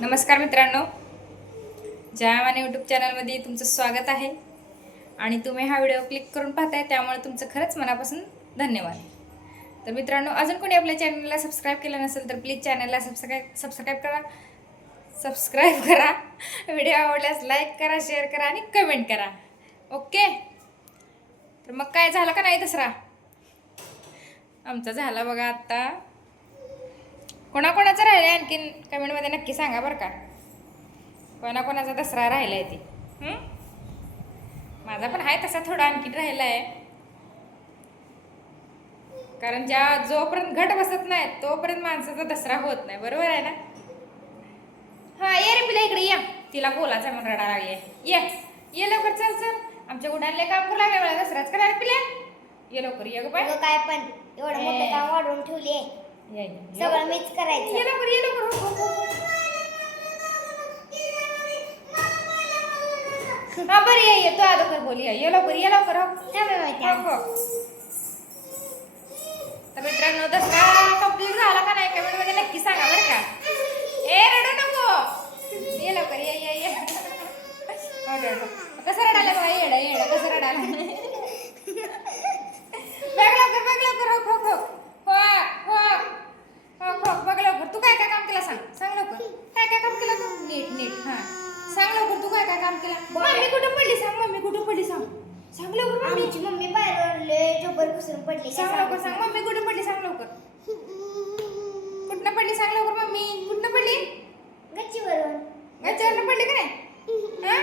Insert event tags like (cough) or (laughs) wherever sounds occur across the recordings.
नमस्कार मित्रांनो. जयामाने यूट्यूब चॅनलमध्ये तुमचं स्वागत आहे. आणि तुम्ही हा व्हिडिओ क्लिक करून पाहताय त्यामुळे तुमचं खरंच मनापासून धन्यवाद. तर मित्रांनो अजून कोणी आपल्या चॅनलला सबस्क्राईब केलं नसेल तर प्लीज चॅनलला सबस्क्राईब सबस्क्राईब करा. सबस्क्राईब करा. व्हिडिओ आवडल्यास लाईक करा शेअर करा आणि कमेंट करा. ओके तर मग काय झालं का नाही दसरा? आमचा झाला बघा आत्ता कोणाकोणाचं राहिलं आहे आणखीन? कमेंटमध्ये नक्की सांगा बरं का. कोणाकोणाचा दसरा राहिला आहे ते माझा पण आहे तसा थोडा आणखीन राहिला आहे कारण ज्या जोपर्यंत घट बसत नाही तोपर्यंत माणसाचा दसरा होत नाही. बरोबर आहे ना? हा ये रे पिला इकडे या. तिला बोलायचा म्हणून रडा लागले. ये ये लवकर चल चल. आमच्या गुडांले काम करू लागले मला दसराच करा पिल्या ये लवकर ये ग बाय. काय पण एवढं मोठं काम वाढवून ठेवले सगळं मीच ये करायचं लवकर ये लवकर हो, हो, हो. हा बरं ये ये तू अगोदर बोल ये ये लवकर ये लवकर हो. माहिती हो. हो. तर मित्रांनो दसरा कंप्लीट झाला का नाही कमेंटमध्ये नक्की सांगा बरं का ए रडू नको ये लवकर ये ये ये हो, रडू. कसं रडायला बघा येड येड कसं रडायला बघ लवकर बघ लवकर हो खो खो हो हो हो खो बघ लवकर तू काय काय काम केलं सांग सांग लवकर काय काय काम केलं तू नीट नीट हा सांग लवकर तू काय काय काम केलं? मम्मी कुठं पडली सांग मम्मी कुठं पडली सांग. सांग लवकर मम्मी. आमची मम्मी बाहेर लय जबर घुसून पडली सांग लवकर सांगू? मम्मी कुठं पडली सांग लवकर. कुठनं पडली सांग लवकर मम्मी? कुठनं पडली? गच्चीवरून. गच्च्यावरनं पडली का नाही? (laughs) हा?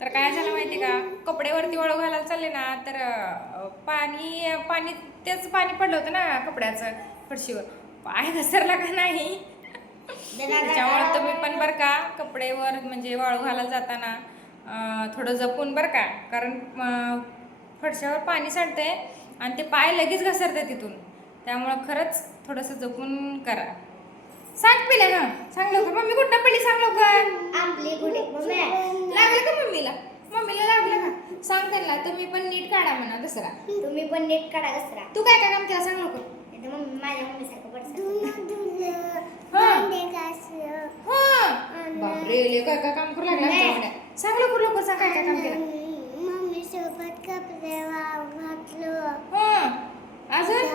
तर काय झालं माहिती का? कपडे वरती वाळू घालायला चालले ना तर पाणी पाणी तेच पाणी पडलं होतं ना कपड्याचं फरशीवर. पाय घसरला का नाही? त्याच्यामुळे तुम्ही पण बरं का कपडेवर म्हणजे वाळू घालायला जाताना थोडं जपून बरं का. कारण फडशावर पाणी सांडतंय आणि ते पाय लगेच घसरते तिथून. त्यामुळं खरंच थोडंसं जपून करा. सांग पिल्या ना सांग लवकर. मम्मी कुठं पडली? सांग लवकर. आपली लागलं का मम्मीला? मम्मीला लागलं का? सांग त्यांना. तुम्ही पण नीट काढा म्हणा दसरा. तुम्ही पण नीट काढा घसरा तू काय काय काम केलं? सांग लवकर. माझ्या मम्मीसारखं हा. हा बापरे काय काय काम करू लागला आमच्या. सांग लवकर लवकर सांग काय काय काम केलं मम्मी सोबत कपडे घातलो हा अजून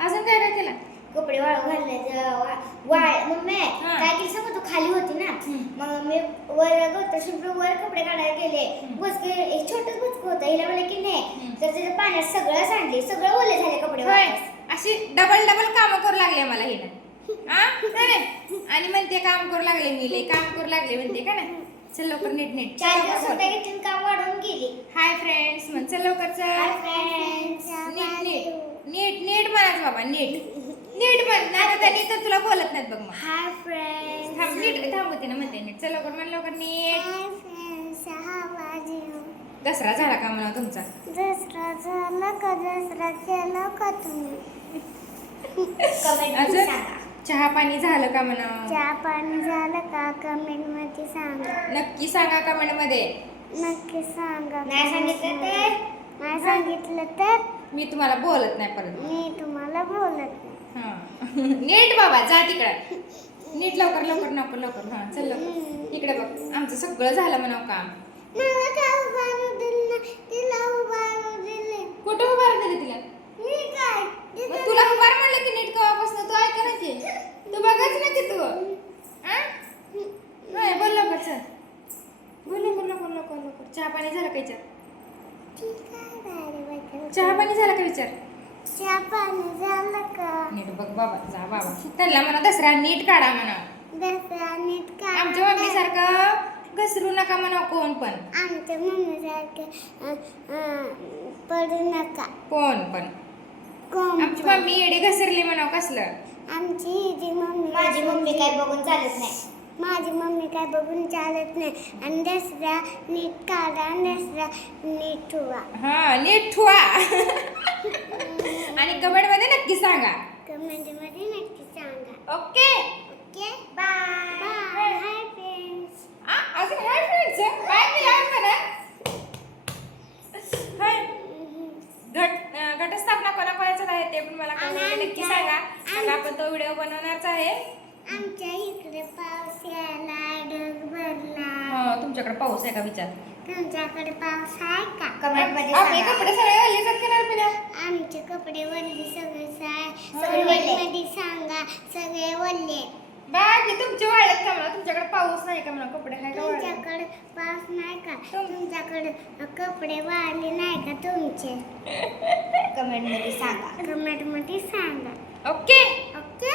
अजून काय काय केलं कपडे वाळू घालण्याचं वा- वाळ मम्मी. काय केलं सांगू तू खाली होती ना. मग मी वर गवत शिंपडे वर कपडे काढायला गेले. बसके एक छोटंच बसक होतं हिला म्हणलं की नाही. तर त्याच्या पाण्यात सगळं सांडले सगळं ओले झाले कपडे. अशी डबल डबल काम करू लागले मला हे हा नाही? आणि म्हणते काम करू लागले मी लय. काम करू लागले म्हणते का नाही? चल लवकर नीट नीट. चार दिवस होते की तीन काम वाढवून गेली. हाय फ्रेंड्स म्हण चल लवकर हाय चल फ्रेंड्स नीट नीट. नीट नीट म्हणाच बाबा नीट. नीट म्हण. नाही तर त्यांनी तर तुला बोलत नाहीत बघ मग. हाय फ्रेंड्स थांब नीट थांबवते ना म्हणते नीट. चल लवकर म्हण लवकर नीट. दसरा झाला का म्हणा तुमचा? दसरा झाला का? दसरा केला का तुम्ही? (laughs) अजून? चहा पाणी झालं का म्हणा? चहा पाणी झालं का? कमेंटमध्ये सांगा. नक्की सांगा कमेंटमध्ये. नक्की सांगा. नाही सांगितलं तर? नाही सांगितलं तर? मी तुम्हाला बोलत नाही परत. मी तुम्हाला बोलत नाही. हा. नीट बाबा जा तिकडं. नीट लवकर लवकर लवकर लवकर. हा चल लवकर. इकडे बघ. आमचं सगळं झालं म्हणावं काम मला का उभारू दिलं नाही. तिला उभारू दिले. कुठं तिला? मी काय? मग तुला उभार म्हणलं की नीट कवापासून तू ऐका ना की तू बघाच ना की तू हा? होय बोल लवकर चल बोल लवकर लवकर लवकर लवकर चहा पाणी झालं का विचार. चहा पाणी झालं का विचार? चहा पाणी झालं का? नीट बघ बाबा जा बाबा. त्यांना म्हणा दसरा नीट काढा म्हणा. दसरा नीट का आमच्या मम्मी सारखं घसरू नका म्हणा कोण पण. आमच्या मम्मीसारखे पडू नका. कोण पण. कोण आमची मम्मी येडे घसरली म्हणाव कसलं. आमची जी मम्मी माझी मम्मी काय बघून चालत नाही. माझी मम्मी काय बघून चालत नाही. आणि दसरा नीट काढा आणि दसरा नीट ठेवा. हा नीट ठुवा. आणि कमेंटमध्ये नक्की सांगा. कमेंटमध्ये नक्की सांगा. Okay? Okay? Bye. Bye hi friends आ, अजून हाय फ्रेंड्स बाय मी हाय घट अं, घटस्थापना कोणाकोणाचं आहे ते पण मला मध्ये नक्की सांगा. मग आपण तो व्हिडिओ बनवणारच आहे. तुमच्याकडे पाऊस आहे का विचार? तुमच्याकडे पाऊस आहे का? कमेंटमध्ये आपले. कपडे सगळे ओले जात की नाही पिल्या? आमचे कपडे वल्ले सगळे सगळे. मध्ये सांगा सगळे वल्ले बाकी तुमचे वाळत का म्हणा? तुमच्याकडे पाऊस नाही का म्हणा? कपडे आहे का? तुमच्याकडे पाऊस नाही का? तुम- तुमच्याकडे कपडे वाळले नाही का तुमचे? (laughs) कमेंटमध्ये सांगा. कमेंटमध्ये सांगा. ओके. ओके?